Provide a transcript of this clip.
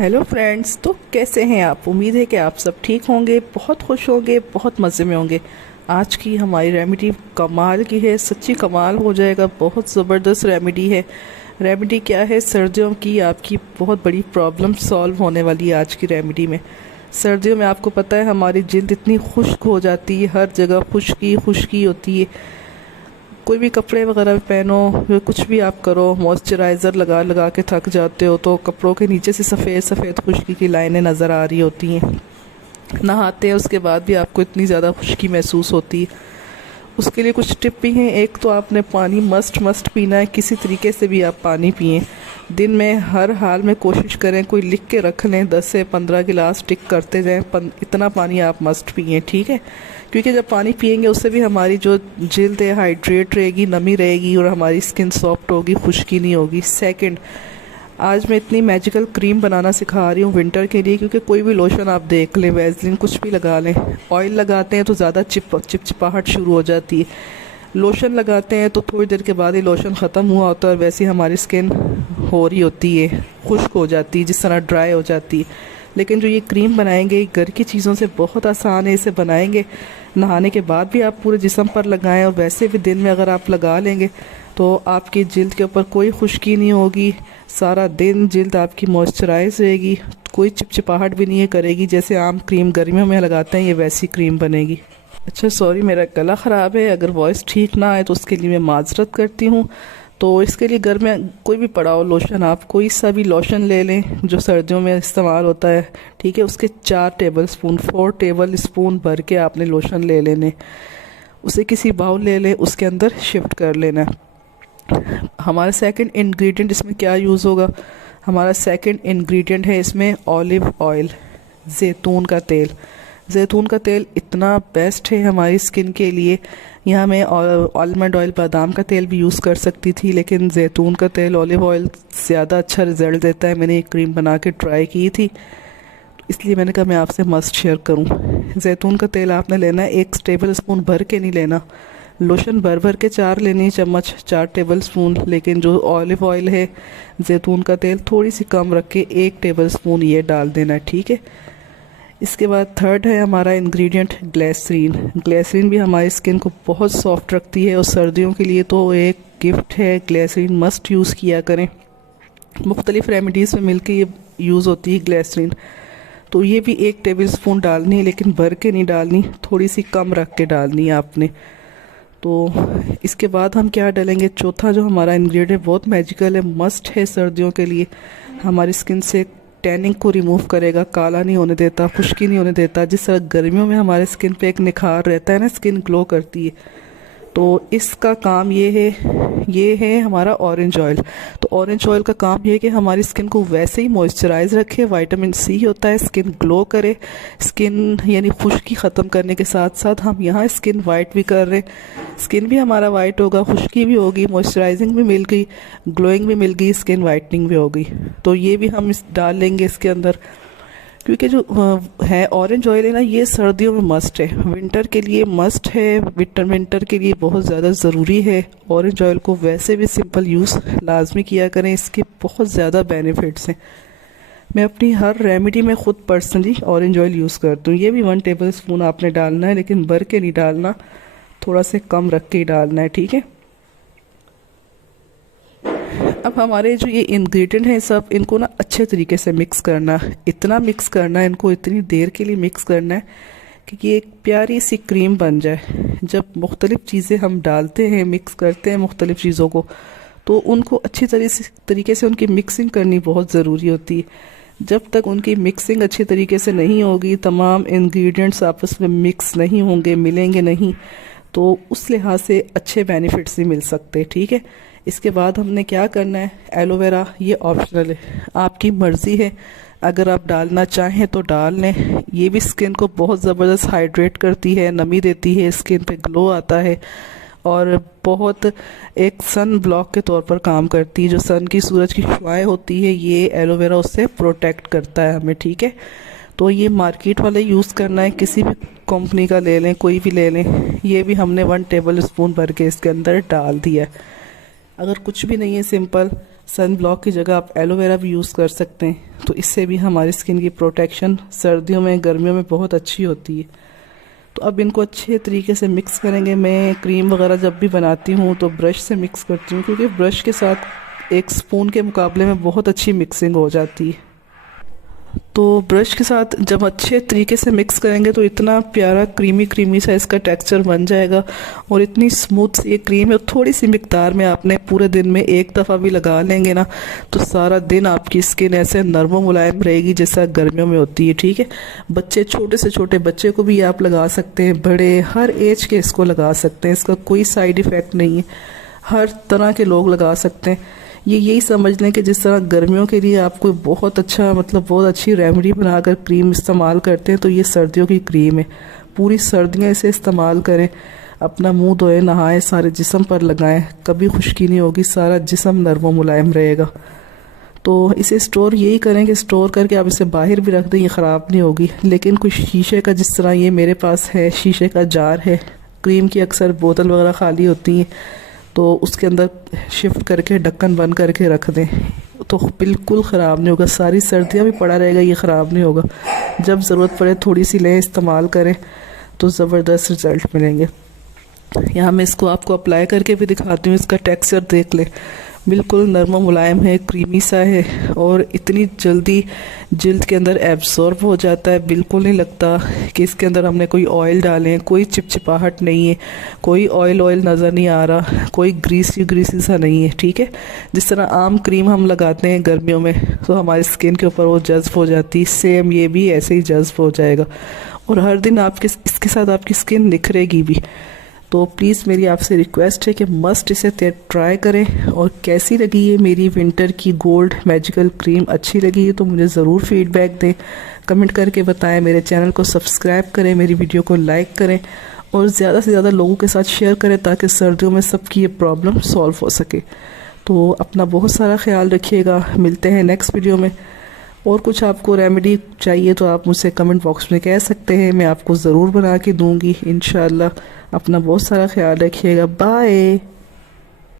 Hello friends. तो कैसे हैं आप? उम्मीद है कि आप सब ठीक होंगे, बहुत खुश होंगे, बहुत मज़े में होंगे। आज की हमारी रेमेडी कमाल की है, सच्ची कमाल हो जाएगा। बहुत ज़बरदस्त रेमेडी है। रेमेडी क्या है? सर्दियों की आपकी बहुत बड़ी प्रॉब्लम सॉल्व होने वाली है आज की रेमेडी में। सर्दियों में आपको पता है हमारी जिल्द इतनी खुश्क हो जाती है, हर जगह खुश्की खुश्की होती है। कोई भी कपड़े वगैरह पहनो या कुछ भी आप करो, मॉइस्चराइज़र लगा लगा के थक जाते हो तो कपड़ों के नीचे से सफ़ेद सफ़ेद खुश्की की लाइनें नज़र आ रही होती हैं। नहाते हैं उसके बाद भी आपको इतनी ज़्यादा खुश्की महसूस होती है। उसके लिए कुछ टिप भी हैं। एक तो आपने पानी मस्ट पीना है, किसी तरीके से भी आप पानी पिएं। दिन में हर हाल में कोशिश करें, कोई लिख के रख लें, 10 से 15 गिलास टिक करते जाएं, इतना पानी आप मस्ट पिएं, ठीक है? क्योंकि जब पानी पिएंगे उससे भी हमारी जो जिल्द है हाइड्रेट रहेगी, नमी रहेगी और हमारी स्किन सॉफ्ट होगी, खुश्की नहीं होगी। सेकंड, आज मैं इतनी मैजिकल क्रीम बनाना सिखा रही हूँ विंटर के लिए, क्योंकि कोई भी लोशन आप देख लें, वैसलीन कुछ भी लगा लें, ऑयल लगाते हैं तो ज़्यादा चिपचिपाहट शुरू हो जाती है। लोशन लगाते हैं तो थोड़ी देर के बाद ही लोशन ख़त्म हुआ होता है और वैसे हमारी स्किन हो रही होती है, खुश्क हो जाती है, जिस तरह ड्राई हो जाती है। लेकिन जो ये क्रीम बनाएंगे घर की चीज़ों से बहुत आसान है। इसे बनाएंगे, नहाने के बाद भी आप पूरे जिस्म पर लगाएं और वैसे भी दिन में अगर आप लगा लेंगे तो आपकी जिल्द के ऊपर कोई खुश्की नहीं होगी। सारा दिन जिल्द आपकी मॉइस्चराइज रहेगी, कोई चिपचिपाहट भी नहीं करेगी। जैसे आम क्रीम गर्मियों में लगाते हैं, ये वैसी क्रीम बनेगी। अच्छा सॉरी, मेरा गला ख़राब है, अगर वॉइस ठीक ना आए तो उसके लिए मैं माजरत करती हूँ। तो इसके लिए घर में कोई भी पड़ा हो लोशन, आप कोई सा भी लोशन ले लें जो सर्दियों में इस्तेमाल होता है, ठीक है? उसके 4 टेबल स्पून 4 टेबल स्पून भर के आपने लोशन ले लेने। उसे किसी बाउल ले लें, उसके अंदर शिफ्ट कर लेना। हमारा सेकंड इंग्रेडिएंट इसमें क्या यूज़ होगा? हमारा सेकंड इंग्रेडिएंट है इसमें ऑलिव ऑयल, ज़ैतून का तेल। ज़ैतून का तेल इतना बेस्ट है हमारी स्किन के लिए। यहाँ मैं आलमंड ऑयल, बादाम का तेल भी यूज़ कर सकती थी, लेकिन ज़ैतून का तेल, ऑलिव ऑयल ज़्यादा अच्छा रिज़ल्ट देता है। मैंने एक क्रीम बना के ट्राई की थी, इसलिए मैंने कहा मैं आपसे मस्ट शेयर करूँ। ज़ैतून का तेल आपने लेना है, 1 टेबल स्पून भर के नहीं लेना। लोशन भर के 4 लेनी चम्मच, 4 टेबल स्पून। लेकिन जो ऑलिव ऑयल है, ज़ैतून का तेल, थोड़ी सी कम रख के 1 टेबल स्पून ये डाल देना है, ठीक है? इसके बाद थर्ड है हमारा इंग्रेडिएंट ग्लिसरीन। ग्लिसरीन भी हमारी स्किन को बहुत सॉफ्ट रखती है और सर्दियों के लिए तो एक गिफ्ट है। ग्लिसरीन मस्ट यूज़ किया करें। मुख्तलिफ रेमेडीज़ में मिलकर ये यूज़ होती है ग्लिसरीन। तो ये भी 1 टेबल स्पून डालनी है, लेकिन भर के नहीं डालनी, थोड़ी सी कम रख के डालनी है आपने। तो इसके बाद हम क्या डालेंगे? चौथा जो हमारा इंग्रेडिएंट बहुत मैजिकल है, मस्ट है सर्दियों के लिए, हमारी स्किन से टैनिंग को रिमूव करेगा, काला नहीं होने देता, खुश्की नहीं होने देता। जिस तरह गर्मियों में हमारे स्किन पे एक निखार रहता है ना, स्किन ग्लो करती है, तो इसका काम ये है हमारा ऑरेंज ऑयल। तो ऑरेंज ऑयल का काम ये है कि हमारी स्किन को वैसे ही मॉइस्चराइज रखे, विटामिन सी होता है, स्किन ग्लो करे। स्किन यानी खुश्की ख़त्म करने के साथ साथ हम यहाँ स्किन वाइट भी कर रहे हैं। स्किन भी हमारा वाइट होगा, खुश्की भी होगी, मॉइस्चराइजिंग भी मिल गई, ग्लोइंग भी मिल गई, स्किन वाइटनिंग भी हो गई। तो ये भी हम डाल लेंगे इसके अंदर, क्योंकि जो है ऑरेंज ऑयल है ना, ये सर्दियों में मस्ट है, विंटर के लिए मस्ट है, विंटर के लिए बहुत ज़्यादा ज़रूरी है। ऑरेंज ऑयल को वैसे भी सिंपल यूज़ लाजमी किया करें, इसके बहुत ज़्यादा बेनिफिट्स हैं। मैं अपनी हर रेमेडी में ख़ुद पर्सनली ऑरेंज ऑयल यूज़ करती हूँ। ये भी 1 टेबल स्पून आपने डालना है, लेकिन भर के नहीं डालना, थोड़ा से कम रख के ही डालना है, ठीक है? अब हमारे जो ये इंग्रेडिएंट हैं सब, इनको ना अच्छे तरीके से मिक्स करना, इतना मिक्स करना है इनको, इतनी देर के लिए मिक्स करना है कि ये एक प्यारी सी क्रीम बन जाए। जब मुख्तलिफ़ चीज़ें हम डालते हैं, मिक्स करते हैं मुख्तलिफ़ चीज़ों को, तो उनको अच्छी तरीके से उनकी मिक्सिंग करनी बहुत ज़रूरी होती है। जब तक उनकी मिक्सिंग अच्छी तरीके से नहीं होगी, तमाम इंग्रेडिएंट्स आपस में मिक्स नहीं होंगे, मिलेंगे नहीं, तो उस लिहाज से अच्छे बेनिफिट्स नहीं मिल सकते, ठीक है? इसके बाद हमने क्या करना है? एलोवेरा, ये ऑप्शनल है, आपकी मर्ज़ी है, अगर आप डालना चाहें तो डाल लें। ये भी स्किन को बहुत ज़बरदस्त हाइड्रेट करती है, नमी देती है, स्किन पे ग्लो आता है और बहुत एक सन ब्लॉक के तौर पर काम करती है। जो सन की, सूरज की शुआएं होती है, ये एलोवेरा उससे प्रोटेक्ट करता है हमें, ठीक है? तो ये मार्केट वाले यूज़ करना है, किसी भी कंपनी का ले लें, कोई भी ले लें। ये भी हमने 1 टेबल स्पून भर के इसके अंदर डाल दिया है। अगर कुछ भी नहीं है, सिंपल सन ब्लॉक की जगह आप एलोवेरा भी यूज़ कर सकते हैं, तो इससे भी हमारी स्किन की प्रोटेक्शन सर्दियों में गर्मियों में बहुत अच्छी होती है। तो अब इनको अच्छे तरीके से मिक्स करेंगे। मैं क्रीम वगैरह जब भी बनाती हूँ तो ब्रश से मिक्स करती हूँ, क्योंकि ब्रश के साथ एक स्पून के मुकाबले में बहुत अच्छी मिक्सिंग हो जाती है। तो ब्रश के साथ जब अच्छे तरीके से मिक्स करेंगे तो इतना प्यारा क्रीमी क्रीमी सा इसका टेक्सचर बन जाएगा, और इतनी स्मूथ ये क्रीम है। थोड़ी सी मिकदार में आपने पूरे दिन में एक दफ़ा भी लगा लेंगे ना, तो सारा दिन आपकी स्किन ऐसे नरम मुलायम रहेगी जैसा गर्मियों में होती है। ठीक है, बच्चे, छोटे से छोटे बच्चे को भी आप लगा सकते हैं, बड़े हर एज के इसको लगा सकते हैं, इसका कोई साइड इफ़ेक्ट नहीं है, हर तरह के लोग लगा सकते हैं। ये यही समझ लें कि जिस तरह गर्मियों के लिए आप कोई बहुत अच्छा, मतलब बहुत अच्छी रेमेडी बनाकर क्रीम इस्तेमाल करते हैं, तो ये सर्दियों की क्रीम है। पूरी सर्दियाँ इसे इस्तेमाल करें, अपना मुंह धोए, नहाएं, सारे जिस्म पर लगाएं, कभी खुश्की नहीं होगी, सारा जिस्म नरम व मुलायम रहेगा। तो इसे स्टोर यही करें कि स्टोर करके आप इसे बाहर भी रख दें, ये ख़राब नहीं होगी। लेकिन कुछ शीशे का, जिस तरह ये मेरे पास है, शीशे का जार है, क्रीम की अक्सर बोतल वगैरह खाली होती हैं, तो उसके अंदर शिफ्ट करके ढक्कन बंद करके रख दें, तो बिल्कुल ख़राब नहीं होगा। सारी सर्दियाँ भी पड़ा रहेगा, ये ख़राब नहीं होगा। जब ज़रूरत पड़े थोड़ी सी लें, इस्तेमाल करें, तो ज़बरदस्त रिज़ल्ट मिलेंगे। यहाँ मैं इसको आपको अप्लाई करके भी दिखाती हूँ, इसका टेक्सचर देख लें, बिल्कुल नरम मुलायम है, क्रीमी सा है, और इतनी जल्दी जिल्द के अंदर एब्जॉर्ब हो जाता है। बिल्कुल नहीं लगता कि इसके अंदर हमने कोई ऑयल डाले, कोई चिपचिपाहट नहीं है, कोई ऑयल नज़र नहीं आ रहा, कोई ग्रीसी सा नहीं है। ठीक है, जिस तरह आम क्रीम हम लगाते हैं गर्मियों में तो हमारी स्किन के ऊपर वो जज्ब हो जाती है, सेम ये भी ऐसे ही जज्ब हो जाएगा, और हर दिन आपके इसके साथ आपकी स्किन निखरेगी भी। तो प्लीज़ मेरी आपसे रिक्वेस्ट है कि मस्ट इसे ट्राई करें, और कैसी लगी ये मेरी विंटर की गोल्ड मैजिकल क्रीम, अच्छी लगी है तो मुझे ज़रूर फीडबैक दें, कमेंट करके बताएं। मेरे चैनल को सब्सक्राइब करें, मेरी वीडियो को लाइक करें, और ज़्यादा से ज़्यादा लोगों के साथ शेयर करें, ताकि सर्दियों में सबकी ये प्रॉब्लम सॉल्व हो सके। तो अपना बहुत सारा ख्याल रखिएगा, मिलते हैं नेक्स्ट वीडियो में। और कुछ आपको रेमेडी चाहिए तो आप मुझसे कमेंट बॉक्स में कह सकते हैं, मैं आपको ज़रूर बना के दूंगी इंशाल्लाह। अपना बहुत सारा ख्याल रखिएगा, बाय।